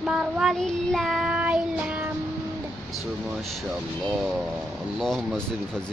أكبر ولله الحمد. ما شاء الله، اللهم زد فزد.